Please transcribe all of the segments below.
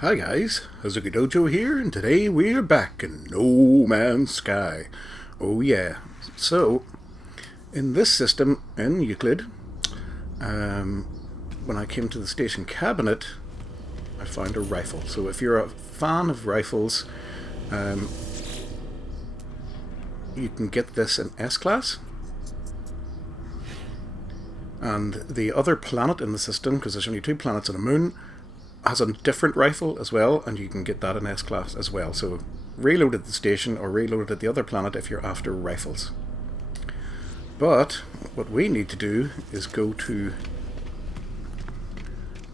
Hi guys, Hazukidojo here, and today we're back in No Man's Sky. Oh yeah. So, in this system, in Euclid, when I came to the station cabinet, I found a rifle. So if you're a fan of rifles, you can get this in S-Class. And the other planet in the system, because there's only 2 planets and a moon, has a different rifle as well, and you can get that in S-Class as well. So reload at the station or reload at the other planet if you're after rifles. But what we need to do is go to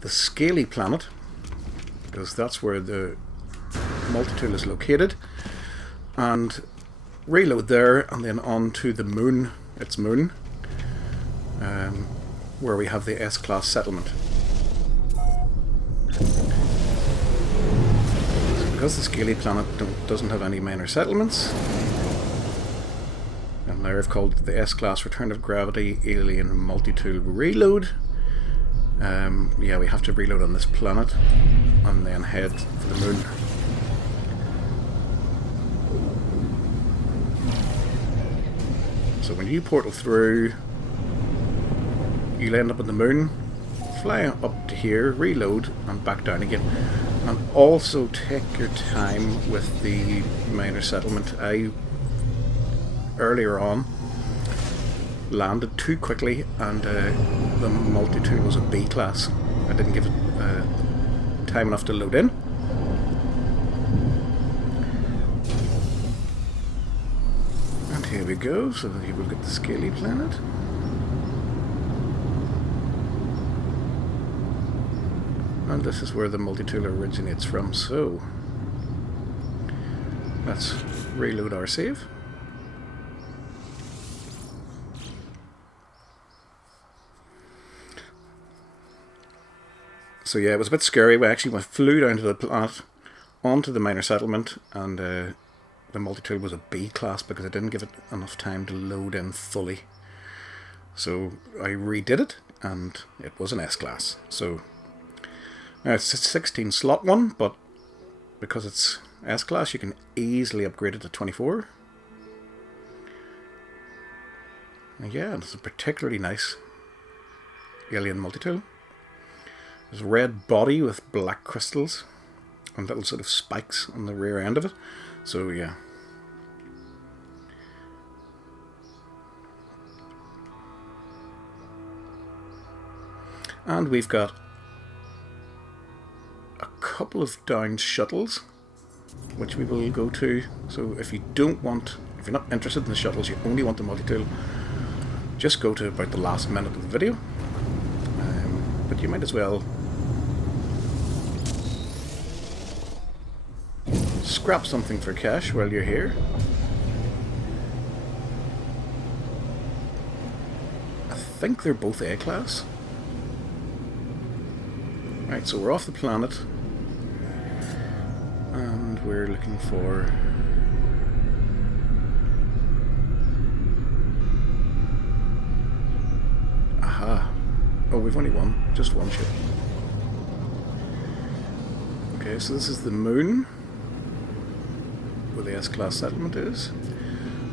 the Scaly planet, because that's where the Multitool is located, and reload there, and then on to the moon, its moon, where we have the S-Class settlement. Because the Scaly planet doesn't have any minor settlements, and now I've called it the S-Class Return of Gravity Alien Multitool Reload. Yeah, we have to reload on this planet and then head for the moon. So when you portal through, you'll end up on the moon, fly up to here, reload, and back down again. And also take your time with the minor settlement. I, earlier on, landed too quickly, and the Multitool was a B class. I didn't give it time enough to load in. And here we go, so here we've got the Scaly planet. And this is where the Multitool originates from, so let's reload our save. So yeah, it was a bit scary. We actually flew down to the planet, onto the minor settlement, and the Multitool was a B class because I didn't give it enough time to load in fully. So I redid it, and it was an S class. So now it's a 16 slot one, but because it's S-Class, you can easily upgrade it to 24. And yeah, it's a particularly nice alien Multitool. There's a red body with black crystals and little sort of spikes on the rear end of it. So yeah. And we've got a couple of downed shuttles, which we will go to. So if you're not interested in the shuttles, you only want the Multitool, just go to about the last minute of the video. But you might as well scrap something for cash while you're here. I think they're both A-class. Right, so we're off the planet, and we're looking for aha. Oh, we've only just one ship. Okay, so this is the moon where the S-Class settlement is.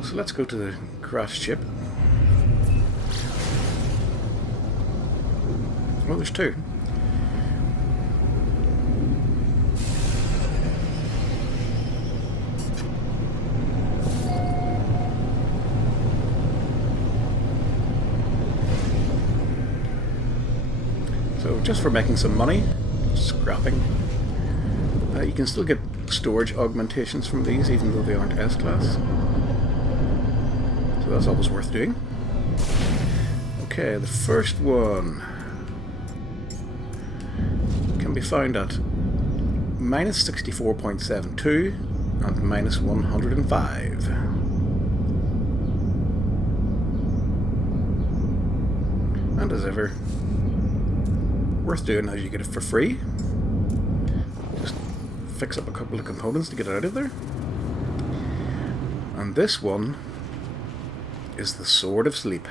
So let's go to the crashed ship. Oh, there's 2. So just for making some money, scrapping, you can still get storage augmentations from these even though they aren't S-Class. So that's always worth doing. Okay, the first one can be found at minus 64.72 and minus 105. And as ever, worth doing as you get it for free. Just fix up a couple of components to get it out of there. And this one is the Sword of Sleep.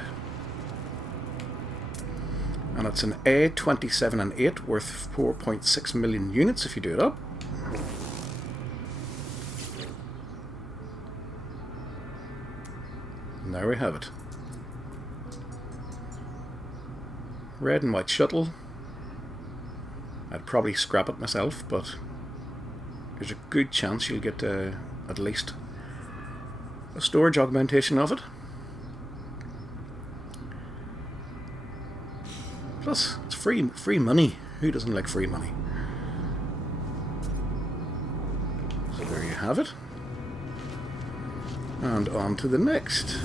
And it's an A27 and 8 worth 4.6 million units if you do it up. And there we have it. Red and white shuttle. I'd probably scrap it myself, but there's a good chance you'll get at least a storage augmentation of it. Plus, it's free money. Who doesn't like free money? So there you have it. And on to the next.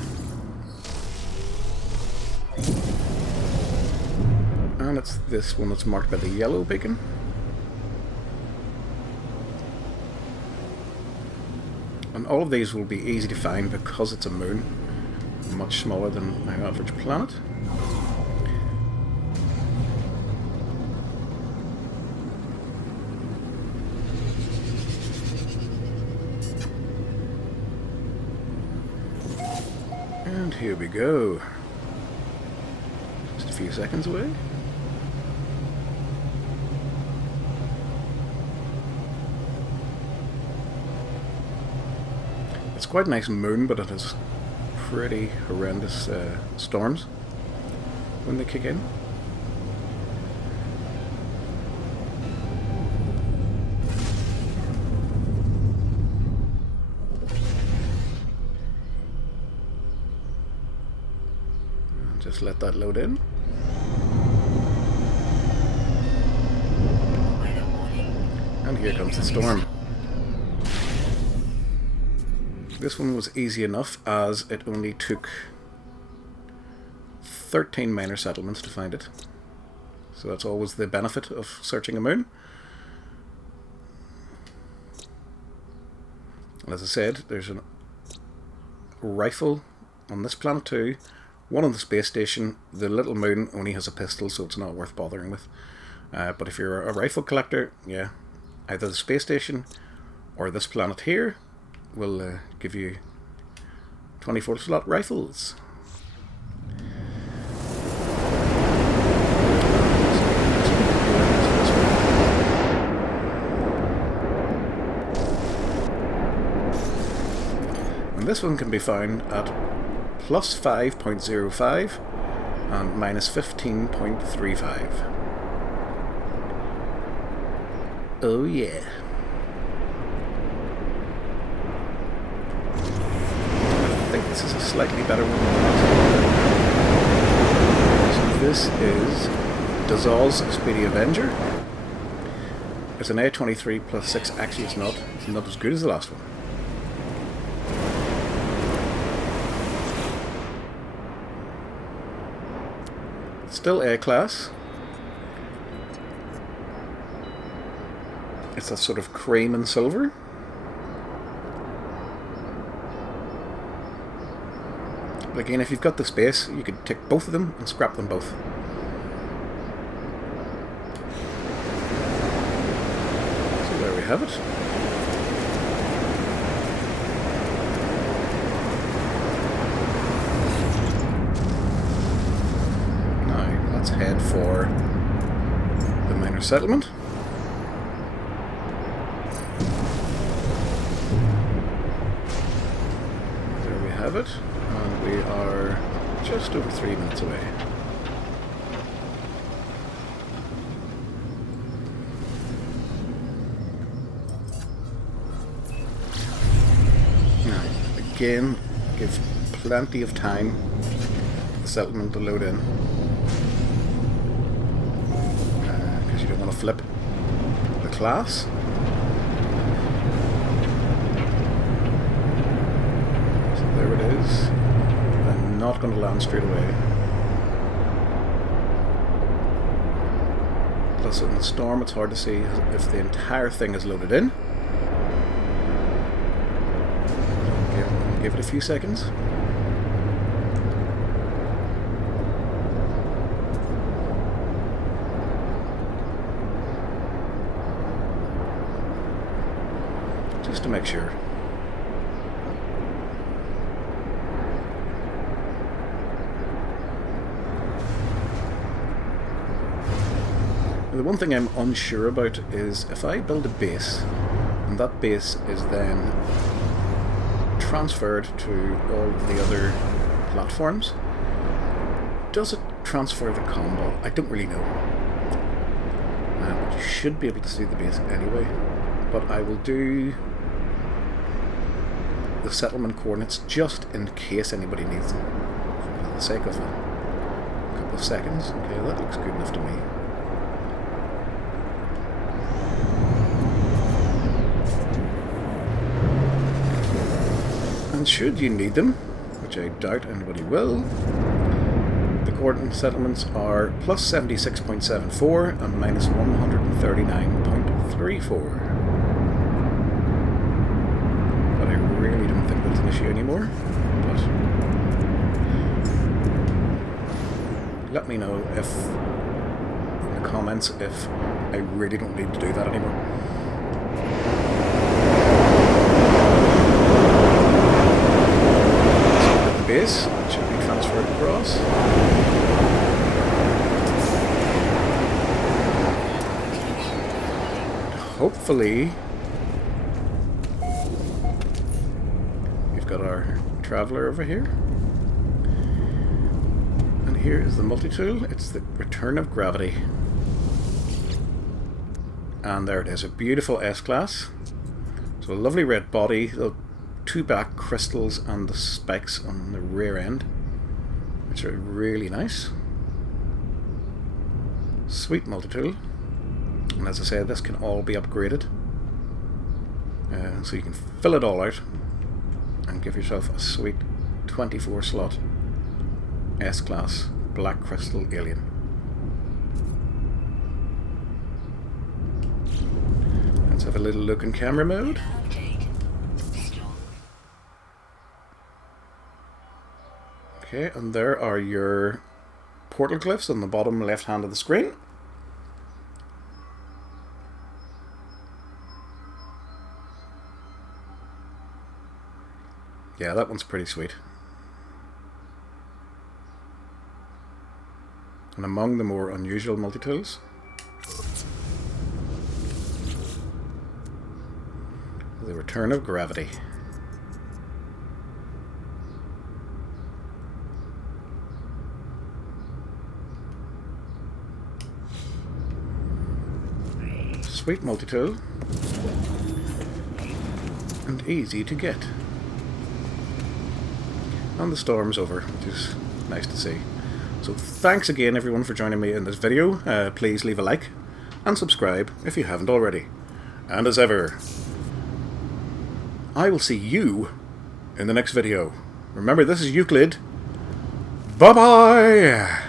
And it's this one that's marked by the yellow beacon. And all of these will be easy to find because it's a moon, much smaller than my average planet. And here we go. Just a few seconds away. It's quite a nice moon, but it has pretty horrendous storms when they kick in. Just let that load in. And here comes the storm. This one was easy enough as it only took 13 minor settlements to find it. So that's always the benefit of searching a moon. And as I said, there's a rifle on this planet too, one on the space station. The little moon only has a pistol, so it's not worth bothering with. But if you're a rifle collector, yeah, either the space station or this planet here will give you 24 slot rifles. And this one can be found at plus 5.05 and minus 15.35. Oh yeah. I think this is a slightly better one than that. So this is Dazal's Speedy Avenger. It's an A23 plus 6. Actually, it's not as good as the last one. Still A-class. It's that sort of cream and silver. But again, if you've got the space, you could take both of them and scrap them both. So there we have it. Head for the minor settlement. There we have it, and we are just over 3 minutes away. Now, again, give plenty of time for the settlement to load in. You don't want to flip the class. So there it is. I'm not going to land straight away. Plus in the storm it's hard to see if the entire thing is loaded in. Give it a few seconds. Just to make sure. The one thing I'm unsure about is if I build a base, and that base is then transferred to all of the other platforms, does it transfer the combo? I don't really know. You should be able to see the base anyway, but I will do the settlement coordinates just in case anybody needs them, for the sake of a couple of seconds. Okay, that looks good enough to me. And should you need them, which I doubt anybody will, the coordinate settlements are plus 76.74 and minus 139.34. But I really don't think that's an issue anymore. But let me know if in the comments if I really don't need to do that anymore. Base, it should be transferred across. Hopefully we've got our traveller over here. And here is the multi-tool. It's the return of gravity. And there it is, a beautiful S-class. So a lovely red body. Two black crystals and the spikes on the rear end, which are really nice. Sweet multi-tool. And as I said, this can all be upgraded. So you can fill it all out and give yourself a sweet 24 slot S-class black crystal alien. Let's have a little look in camera mode. Okay, and there are your portal glyphs on the bottom left hand of the screen. Yeah, that one's pretty sweet. And among the more unusual multi-tools, the return of gravity. Sweet multi-tool, and easy to get. And the storm's over, which is nice to see. So thanks again everyone for joining me in this video. Please leave a like and subscribe if you haven't already. And as ever, I will see you in the next video. Remember, this is Euclid. Bye bye!